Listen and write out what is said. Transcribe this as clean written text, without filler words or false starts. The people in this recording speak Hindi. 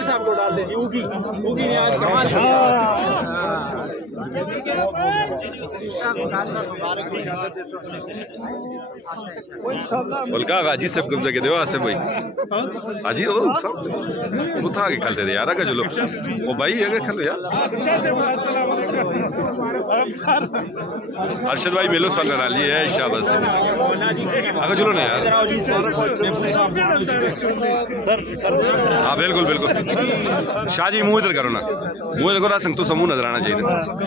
साहब को डाल दे उगी ने आज कमाल उल्का गाजी सब कब्जा के देवा से भाई हाजी ओ सब उठा के खलते दे यार का चलो ओ भाई है खलो यार अरशद भाई मेलो साल लड़ा लिए है शाबाश आगे चलो ना यार सर हाँ बिल्कुल बिल्कुल शाह जी मुंह इधर करो ना मुंह इधर करो संग तो समूह नजर आना चाहिए